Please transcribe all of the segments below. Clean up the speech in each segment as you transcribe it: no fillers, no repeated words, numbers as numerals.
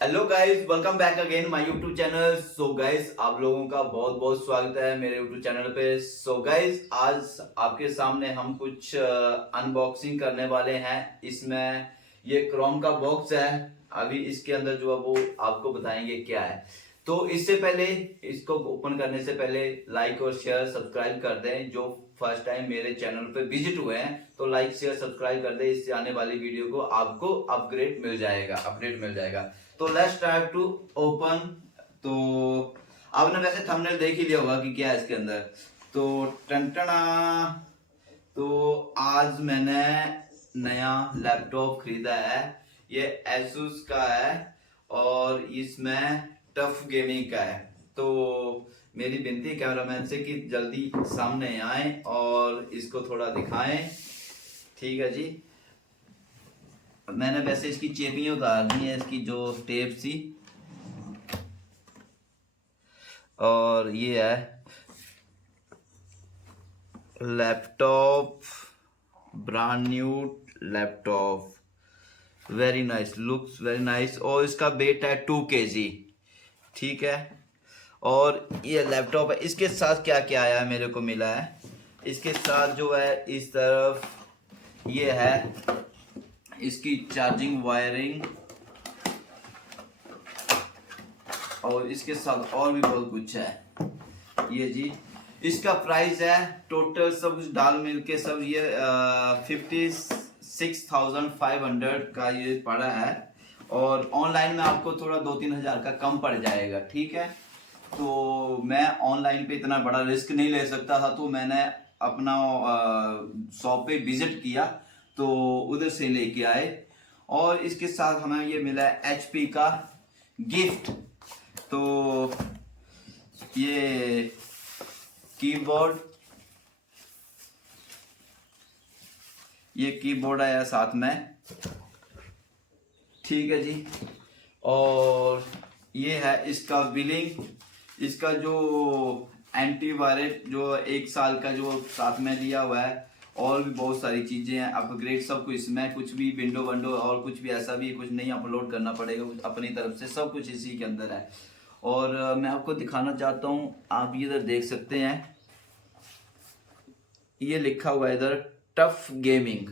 Hello guys, welcome back again my YouTube channel. So guys, आप लोगों का बहुत बहुत स्वागत है मेरे यूट्यूब चैनल पे। सो गाइस, आज आपके सामने हम कुछ अनबॉक्सिंग करने वाले हैं। इसमें ये क्रोम का बॉक्स है। अभी इसके अंदर जो है वो आपको बताएंगे क्या है। तो इससे पहले, इसको ओपन करने से पहले लाइक और शेयर सब्सक्राइब कर दें। जो फर्स्ट टाइम मेरे चैनल पे विजिट हुए हैं तो लाइक शेयर सब्सक्राइब कर दें। इससे आने वाली वीडियो को आपको अपग्रेड मिल जाएगा, अपडेट मिल जाएगा। तो लेट्स स्टार्ट टू ओपन। तो आपने वैसे थंबनेल देख ही लिया होगा कि क्या है इसके अंदर। तो टंटना, तो आज मैंने नया लैपटॉप खरीदा है। ये एसुस का है और इसमें टफ गेमिंग का है। तो मेरी विनती है कैमरामैन से कि जल्दी सामने आए और इसको थोड़ा दिखाएं। ठीक है जी। मैंने वैसे इसकी चेपियां उतार दी है, इसकी जो टेप सी। और ये है laptop, brand new laptop. Very nice, looks very nice. और इसका वेट है 2 kg। ठीक है। और ये लैपटॉप है। इसके साथ क्या क्या आया है, मेरे को मिला है। इसके साथ जो है इस तरफ ये है इसकी चार्जिंग वायरिंग। और इसके साथ और भी बहुत कुछ है। ये जी, इसका प्राइस है टोटल सब कुछ डाल मिल के सब ये 56,500 का ये पड़ा है। और ऑनलाइन में आपको थोड़ा 2-3 हज़ार का कम पड़ जाएगा। ठीक है। तो मैं ऑनलाइन पे इतना बड़ा रिस्क नहीं ले सकता था, तो मैंने अपना शॉप पे विजिट किया तो उधर से लेके आए। और इसके साथ हमें ये मिला है एचपी का गिफ्ट। तो ये कीबोर्ड, ये कीबोर्ड आया साथ में। ठीक है जी। और ये है इसका बिलिंग। इसका जो एंटीवायरस जो 1 साल का जो साथ में दिया हुआ है। और भी बहुत सारी चीजें हैं, अपग्रेड सब कुछ इसमें। कुछ भी विंडो विंडो और कुछ भी ऐसा भी कुछ नहीं अपलोड करना पड़ेगा कुछ अपनी तरफ से, सब कुछ इसी के अंदर है। और मैं आपको दिखाना चाहता हूँ, आप ये इधर देख सकते हैं। ये लिखा हुआ है इधर टफ गेमिंग,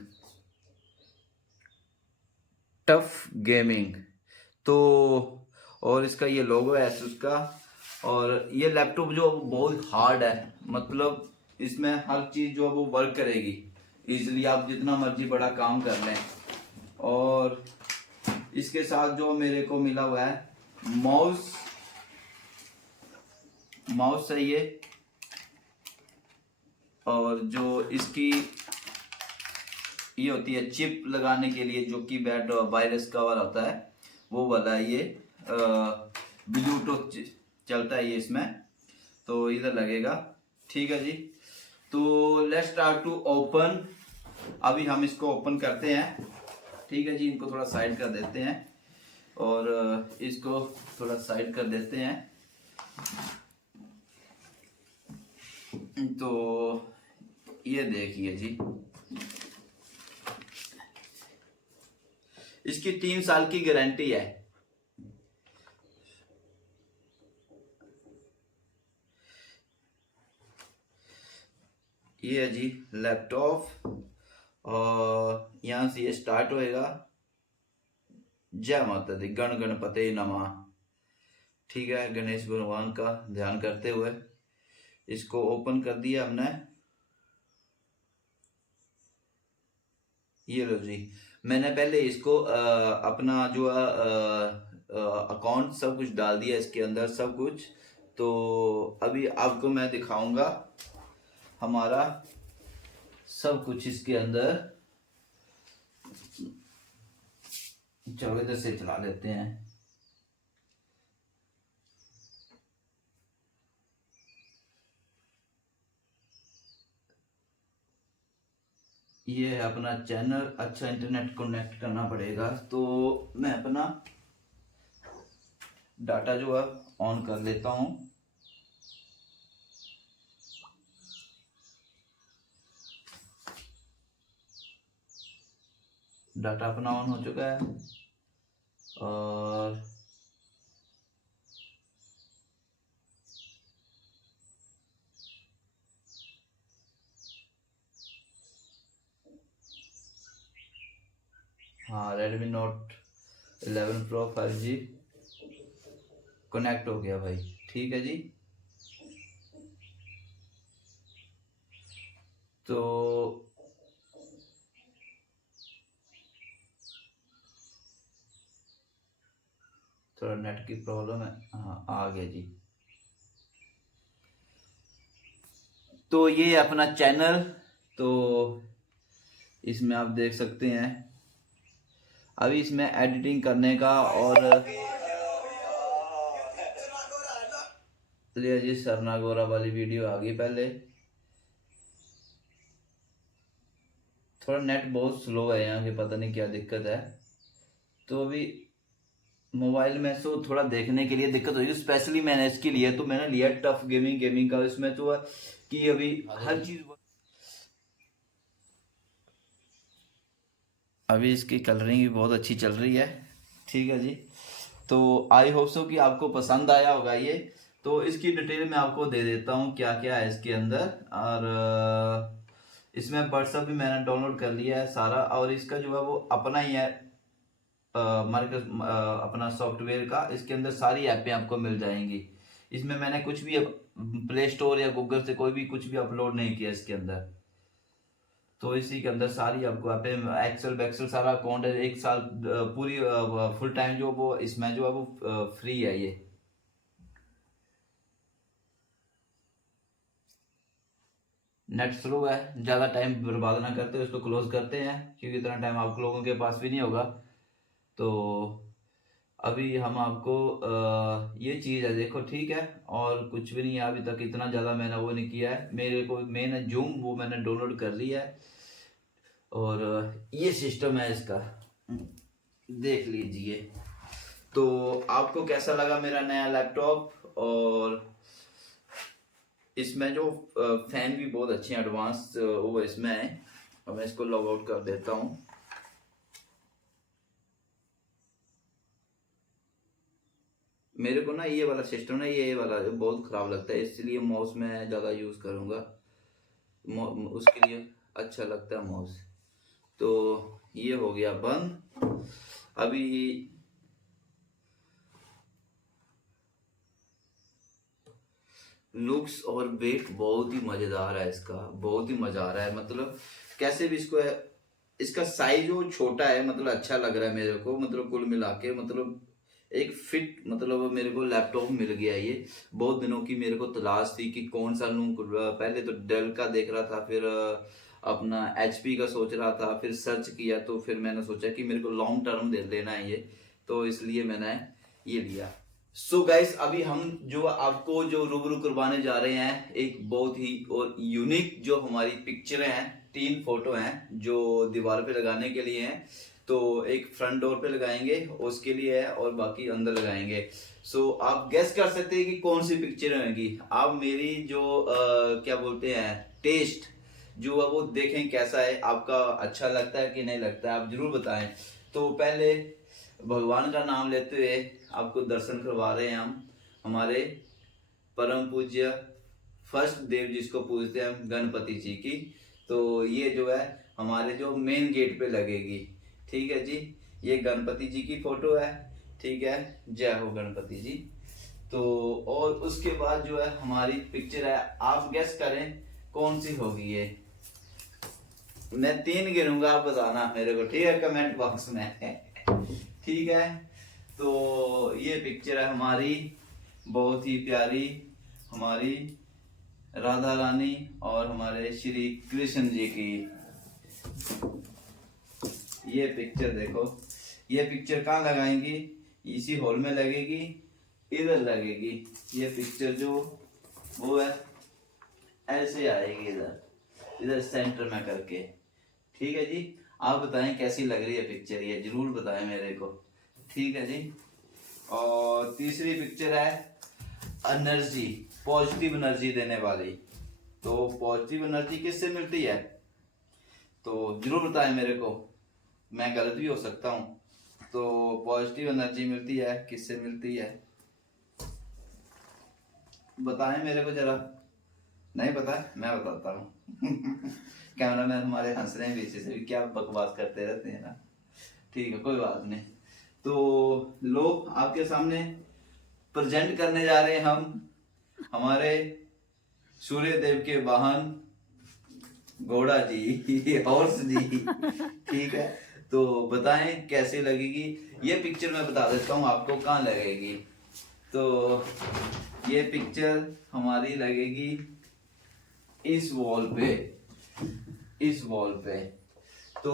टफ गेमिंग। तो और इसका ये लोगो है Asus का। और ये लैपटॉप जो बहुत हार्ड है, मतलब इसमें हर चीज जो है वो वर्क करेगी इजीली। आप जितना मर्जी बड़ा काम कर लें। और इसके साथ जो मेरे को मिला हुआ है माउस, माउस है ये। और जो इसकी ये होती है चिप लगाने के लिए, जो की बैड वायरस कवर होता है वो वाला ये ब्लूटूथ चलता है ये इसमें। तो इधर लगेगा। ठीक है जी। तो लेट्स स्टार्ट टू ओपन। अभी हम इसको ओपन करते हैं। ठीक है जी। इनको थोड़ा साइड कर देते हैं और इसको थोड़ा साइड कर देते हैं। तो ये देखिए जी, इसकी 3 साल की गारंटी है। ये है जी लैपटॉप। और यहाँ से ये स्टार्ट होएगा। जय माता दी, गण गणपते नमः। ठीक है। गणेश भगवान का ध्यान करते हुए इसको ओपन कर दिया हमने। ये लो जी। मैंने पहले इसको अपना जो अकाउंट सब कुछ डाल दिया इसके अंदर, सब कुछ। तो अभी आपको मैं दिखाऊंगा हमारा सब कुछ इसके अंदर। चलो इधर से चला लेते हैं। ये है अपना चैनल। अच्छा, इंटरनेट कनेक्ट करना पड़ेगा। तो मैं अपना डाटा जो है ऑन कर लेता हूँ। डाटा अपना ऑन हो चुका है। और हाँ Redmi Note 11 Pro 5G connect हो गया भाई। ठीक है जी। तो थोड़ा नेट की प्रॉब्लम है। हाँ आ गया जी। तो ये अपना चैनल, तो इसमें आप देख सकते हैं अभी इसमें एडिटिंग करने का। और चलिए जी, सरनागोरा वाली वीडियो आ गई। पहले थोड़ा नेट बहुत स्लो है यहाँ के, पता नहीं क्या दिक्कत है। तो अभी मोबाइल में सो थोड़ा देखने के लिए दिक्कत होगी, स्पेशली मैंने इसके लिए तो मैंने लिया टफ गेमिंग का। इसमें तो है कि अभी हर चीज, अभी इसकी कलरिंग भी बहुत अच्छी चल रही है। ठीक है जी। तो आई होप सो कि आपको पसंद आया होगा ये। तो इसकी डिटेल मैं आपको दे देता हूँ क्या क्या है इसके अंदर। और इसमें व्हाट्सअप भी मैंने डाउनलोड कर लिया है सारा, और इसका जो है वो अपना ही है मार्केट, अपना सॉफ्टवेयर का। इसके अंदर सारी ऐपें आपको मिल जाएंगी। इसमें मैंने कुछ भी प्ले स्टोर या गूगल से कोई भी कुछ भी अपलोड नहीं किया इसके अंदर। तो इसी के अंदर सारी आपको ऐपें, एक्सेल बैक्सेल सारा अकाउंट है, 1 साल पूरी फुल टाइम जो वो इसमें जो है वो फ्री है ये। नेट स्लो है, ज़्यादा टाइम बर्बाद ना करते इसको क्लोज करते हैं, क्योंकि इतना टाइम आप लोगों के पास भी नहीं होगा। तो अभी हम आपको ये चीज़ है देखो, ठीक है। और कुछ भी नहीं है अभी तक, इतना ज़्यादा मैंने वो नहीं किया है। मेरे को मेन जूम वो मैंने डाउनलोड कर लिया है। और ये सिस्टम है इसका, देख लीजिए। तो आपको कैसा लगा मेरा नया लैपटॉप? और इसमें जो फैन भी बहुत अच्छे हैं, एडवांस वो इसमें है। और मैं इसको लॉग आउट कर देता हूँ। मेरे को ना ये वाला सिस्टम ना, ये वाला बहुत खराब लगता है, इसलिए माउस में ज़्यादा यूज़ करूँगा। उसके लिए अच्छा लगता है माउस। तो ये हो गया बंद। अभी लुक्स और वेट बहुत ही मजेदार है इसका, बहुत ही मजा आ रहा है। मतलब कैसे भी इसको है, इसका साइज वो छोटा है, मतलब अच्छा लग रहा है मेरे को। मतलब कुल मिला के मतलब एक फिट, मतलब मेरे को लैपटॉप मिल गया ये। बहुत दिनों की मेरे को तलाश थी कि कौन सा लूं। पहले तो डेल का देख रहा था, फिर अपना एचपी का सोच रहा था, फिर सर्च किया तो फिर मैंने सोचा कि मेरे को लॉन्ग टर्म दे लेना है ये, तो इसलिए मैंने ये लिया। सो गाइस, अभी हम जो आपको जो रूबरू करवाने जा रहे हैं, एक बहुत ही और यूनिक जो हमारी पिक्चरें हैं, 3 फोटो हैं जो दीवार पे लगाने के लिए हैं। तो एक फ्रंट डोर पे लगाएंगे उसके लिए है, और बाकी अंदर लगाएंगे। सो आप गेस कर सकते हैं कि कौन सी पिक्चर होगी। आप मेरी जो क्या बोलते हैं टेस्ट जो है वो देखें कैसा है, आपका अच्छा लगता है कि नहीं लगता है, आप जरूर बताएं। तो पहले भगवान का नाम लेते हुए आपको दर्शन करवा रहे हैं हम, हमारे परम पूज्य फर्स्ट देव जिसको पूजते हैं हम, गणपति जी की। तो ये जो है हमारे जो मेन गेट पे लगेगी। ठीक है जी। ये गणपति जी की फोटो है। ठीक है, जय हो गणपति जी। तो और उसके बाद जो है हमारी पिक्चर है, आप गेस करें कौन सी होगी ये। मैं 3 गिनूंगा, आप बताना मेरे को, ठीक है, कमेंट बॉक्स में। ठीक है। तो ये पिक्चर है हमारी बहुत ही प्यारी, हमारी राधा रानी और हमारे श्री कृष्ण जी की। ये पिक्चर देखो, ये पिक्चर कहाँ लगाएंगी? इसी हॉल में लगेगी, इधर लगेगी। ये पिक्चर जो वो है ऐसे आएगी, इधर इधर सेंटर में करके। ठीक है जी। आप बताएं कैसी लग रही है पिक्चर, ये जरूर बताएं मेरे को। ठीक है जी। और तीसरी पिक्चर है एनर्जी, पॉजिटिव एनर्जी देने वाली। तो पॉजिटिव एनर्जी किससे मिलती है, तो जरूर बताएं मेरे को, मैं गलत भी हो सकता हूँ। तो पॉजिटिव एनर्जी मिलती है, किससे मिलती है बताएं मेरे को जरा। नहीं पता, मैं बताता हूँ। कैमरा मैन हमारे हंस रहे हैं पीछे से भी, क्या बकवास करते रहते हैं ना। ठीक है, कोई बात नहीं। तो लो आपके सामने प्रेजेंट करने जा रहे हैं हम हमारे सूर्य देव के वाहन घोड़ा जी, हॉर्स जी। ठीक है, तो बताएं कैसे लगेगी ये पिक्चर। मैं बता देता हूँ आपको कहाँ लगेगी। तो ये पिक्चर हमारी लगेगी इस वॉल पे, इस वॉल पे। तो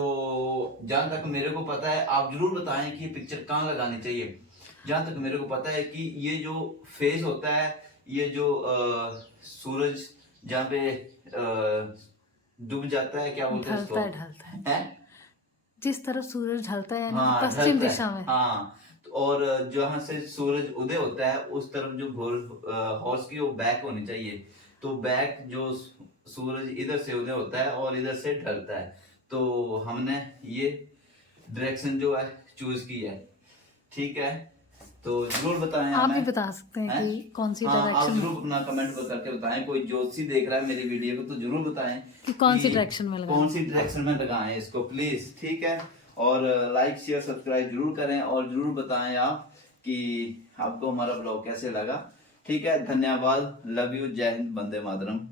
जहां तक मेरे को पता है, आप जरूर बताएं कि ये पिक्चर कहाँ लगानी चाहिए। जहां तक मेरे को पता है कि ये जो फेस होता है, ये जो सूरज जहाँ पे डूब जाता है, क्या बोलते हैं इसको, ढलता है है? जिस तरफ सूरज ढलता है यानी कि हाँ, पश्चिम ढलता है। दिशा में। हाँ, तो और जहाँ से सूरज उदय होता है उस तरफ जो हॉर्स की वो बैक होनी चाहिए। तो बैक जो सूरज इधर से उदय होता है और इधर से ढलता है। तो हमने ये डायरेक्शन जो है चूज की है। ठीक है, तो जरूर बताएं आप हमें। भी बता सकते हैं कि कौन सी हाँ, आप डायरेक्शन जरूर अपना कमेंट करके बताएं। कोई ज्योतिषी देख रहा है मेरी वीडियो को तो जरूर बताएं कि कौन सी डायरेक्शन में लगाएं। कौन सी डायरेक्शन में लगाएं इसको, प्लीज। ठीक है, और लाइक शेयर सब्सक्राइब जरूर करें और जरूर बताएं आप कि आपको हमारा ब्लॉग कैसे लगा। ठीक है, धन्यवाद, लव यू, जय हिंद, वंदे मातरम।